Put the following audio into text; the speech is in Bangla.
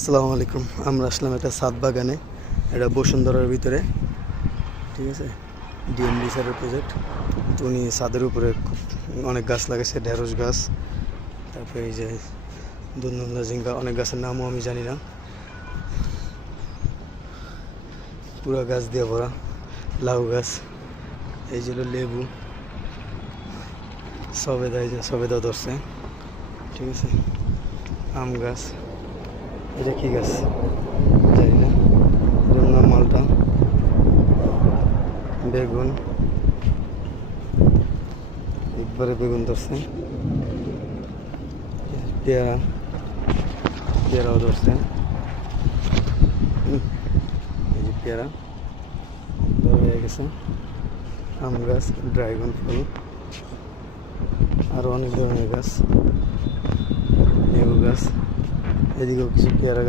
আসসালামু আলাইকুম। আমরা আসলাম একটা ছাদ বাগানে, এটা বসুন্ধরার ভিতরে, ঠিক আছে। ডিএমডি স্যারের প্রজেক্ট। তো উনি ছাদের উপরে অনেক গাছ লাগাইছে, ঢেঁড়স গাছ, তারপরে এই যে দুন্দুল্লা ঝিঙ্গা, অনেক গাছের নামও আমি জানি না। পুরা গাছ দিয়ে ভরা, লাউ গাছ, এই যে লেবু, সবেদা, এই যে সবেদা ধরছে, ঠিক আছে। আম গাছ, এটা কি গাছ জানি না, এটার নাম মালটা। বেগুন, একবারে বেগুন ধরছে। পেয়ারা, পেয়ারাও ধরছে। এই যে পেয়ারা বড় হয়ে গেছে। আম গাছ, ড্রাগন ফল, আরও অনেক ধরনের গাছ, লেবু গাছ, এদিকেও কিছু পেয়ারা গাছ।